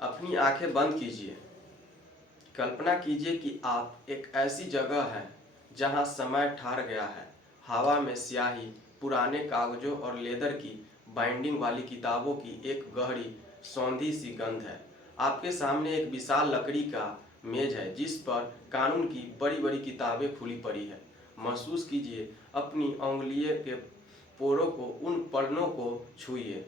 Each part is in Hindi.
अपनी आंखें बंद कीजिए। कल्पना कीजिए कि आप एक ऐसी जगह हैं जहां समय ठहर गया है। हवा में स्याही, पुराने कागजों और लेदर की बाइंडिंग वाली किताबों की एक गहरी सौंधी सी गंध है। आपके सामने एक विशाल लकड़ी का मेज है जिस पर कानून की बड़ी बड़ी किताबें खुली पड़ी है। महसूस कीजिए अपनी उंगलियों के पोरों को, उन पन्नों को छूइए।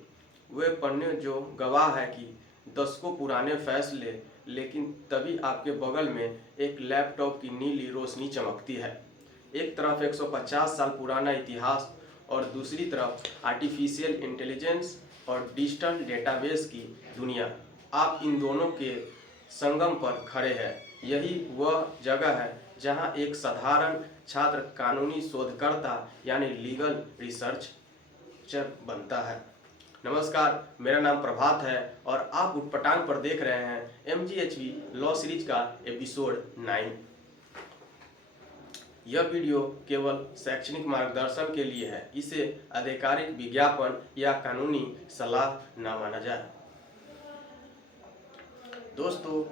वे पन्ने जो गवाह है कि दशकों पुराने फैसले, लेकिन तभी आपके बगल में एक लैपटॉप की नीली रोशनी चमकती है। एक तरफ 150 साल पुराना इतिहास और दूसरी तरफ आर्टिफिशियल इंटेलिजेंस और डिजिटल डेटाबेस की दुनिया। आप इन दोनों के संगम पर खड़े हैं। यही वह जगह है जहां एक साधारण छात्र कानूनी शोधकर्ता यानी लीगल रिसर्चर बनता है। नमस्कार, मेरा नाम प्रभात है और आप उटपटांग पर देख रहे हैं MGHV लॉ सीरीज का एपिसोड 9। यह वीडियो केवल शैक्षणिक मार्गदर्शन के लिए है। इसे आधिकारिक विज्ञापन या कानूनी सलाह न माना जाए। दोस्तों,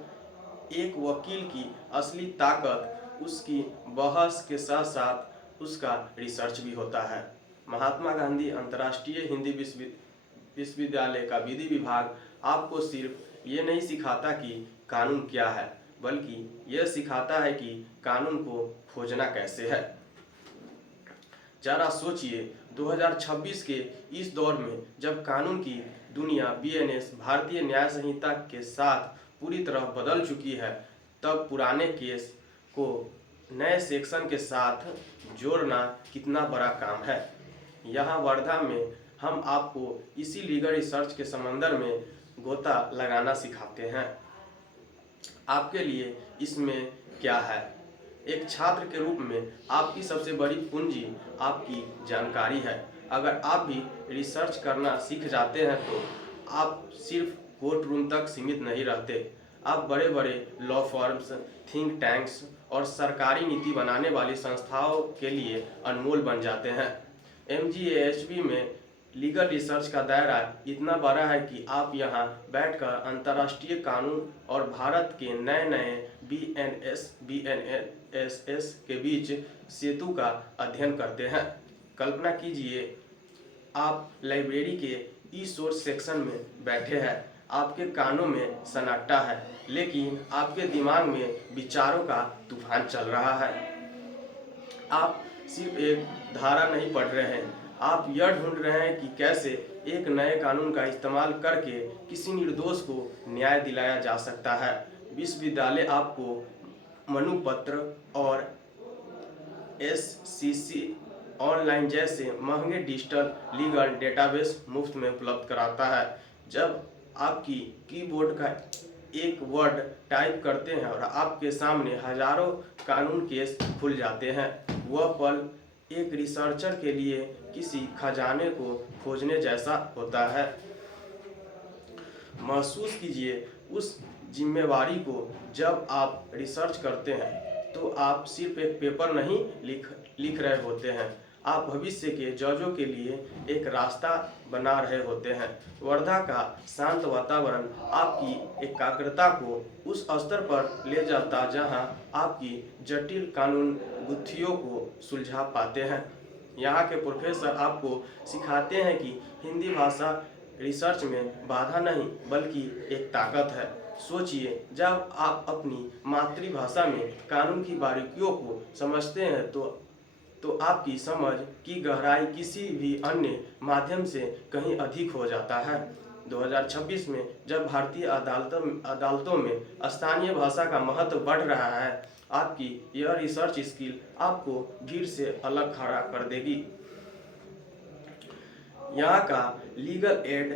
एक वकील की असली ताकत उसकी बहस के साथ साथ उसका रिसर्च भी होता है। महात्मा गांधी अंतर्राष्ट्रीय हिंदी विश्वविद्यालय का विधि विभाग आपको सिर्फ ये नहीं सिखाता कि कानून क्या है, बल्कि यह सिखाता है कि कानून को खोजना कैसे है। जरा सोचिए, 2026 के इस दौर में जब कानून की दुनिया BNS भारतीय न्याय संहिता के साथ पूरी तरह बदल चुकी है, तब पुराने केस को नए सेक्शन के साथ जोड़ना कितना बड़ा काम है। यहाँ वर्धा में हम आपको इसी लीगल रिसर्च के समंदर में गोता लगाना सिखाते हैं। आपके लिए इसमें क्या है? एक छात्र के रूप में आपकी सबसे बड़ी पूंजी आपकी जानकारी है। अगर आप भी रिसर्च करना सीख जाते हैं तो आप सिर्फ कोर्ट रूम तक सीमित नहीं रहते। आप बड़े बड़े लॉ फर्म्स, थिंक टैंक्स और सरकारी नीति बनाने वाली संस्थाओं के लिए अनमोल बन जाते हैं। MGHV में लीगल रिसर्च का दायरा इतना बड़ा है कि आप यहाँ बैठकर अंतर्राष्ट्रीय कानून और भारत के नए नए BNSS के बीच सेतु का अध्ययन करते हैं। कल्पना कीजिए आप लाइब्रेरी के ई-सोर्स सेक्शन में बैठे हैं। आपके कानों में सन्नाटा है, लेकिन आपके दिमाग में विचारों का तूफान चल रहा है। आप सिर्फ एक धारा नहीं पढ़ रहे हैं, आप यह ढूंढ रहे हैं कि कैसे एक नए कानून का इस्तेमाल करके किसी निर्दोष को न्याय दिलाया जा सकता है। विश्वविद्यालय आपको मनुपत्र और SCC ऑनलाइन जैसे महंगे डिजिटल लीगल डेटाबेस मुफ्त में उपलब्ध कराता है। जब आपकी कीबोर्ड का एक वर्ड टाइप करते हैं और आपके सामने हजारों कानून केस खुल जाते हैं, वह पल एक रिसर्चर के लिए किसी खजाने को खोजने जैसा होता है। महसूस कीजिए उस जिम्मेवारी को। जब आप रिसर्च करते हैं तो आप सिर्फ एक पेपर नहीं लिख रहे होते हैं, आप भविष्य के जजों के लिए एक रास्ता बना रहे होते हैं। वर्धा का शांत वातावरण आपकी एकाग्रता को उस स्तर पर ले जाता जहां आपकी जटिल कानून गुत्थियों को सुलझा पाते हैं। यहाँ के प्रोफेसर आपको सिखाते हैं कि हिंदी भाषा रिसर्च में बाधा नहीं बल्कि एक ताकत है। सोचिए, जब आप अपनी मातृभाषा में कानून की बारीकियों को समझते हैं तो आपकी समझ की गहराई किसी भी अन्य माध्यम से कहीं अधिक हो जाता है। 2026 में जब भारतीय अदालतों में स्थानीय भाषा का महत्व बढ़ रहा है, आपकी यह रिसर्च स्किल आपको भीड़ से अलग खड़ा कर देगी। यहाँ का लीगल एड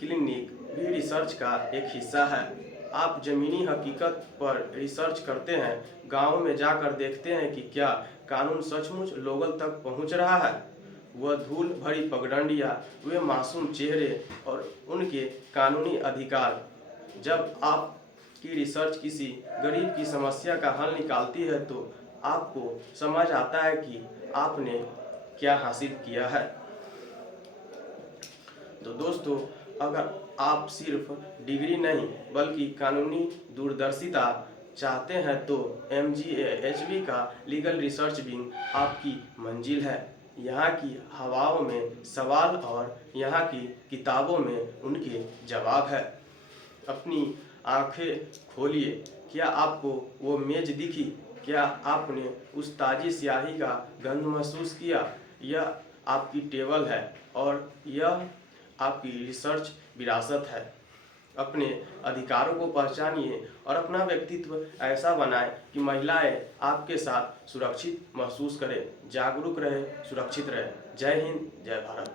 क्लिनिक भी रिसर्च का एक हिस्सा है। आप जमीनी हकीकत पर रिसर्च करते हैं, गाँव में जाकर देखते हैं कि क्या कानून सचमुच लोगों तक पहुँच रहा है। वह धूल भरी पगडंडियाँ, वे मासूम चेहरे और उनके कानूनी अधिकार। जब आपकी रिसर्च किसी गरीब की समस्या का हल निकालती है तो आपको समझ आता है कि आपने क्या हासिल किया है। तो दोस्तों, अगर आप सिर्फ डिग्री नहीं बल्कि कानूनी दूरदर्शिता चाहते हैं तो MGAHB का लीगल रिसर्च विंग आपकी मंजिल है। यहाँ की हवाओं में सवाल और यहाँ की किताबों में उनके जवाब है। अपनी आंखें खोलिए। क्या आपको वो मेज दिखी? क्या आपने उस ताज़ी स्याही का गंध महसूस किया? यह आपकी टेबल है और यह आपकी रिसर्च विरासत है। अपने अधिकारों को पहचानिए और अपना व्यक्तित्व ऐसा बनाएं कि महिलाएं आपके साथ सुरक्षित महसूस करें। जागरूक रहे, सुरक्षित रहे। जय हिंद, जय भारत।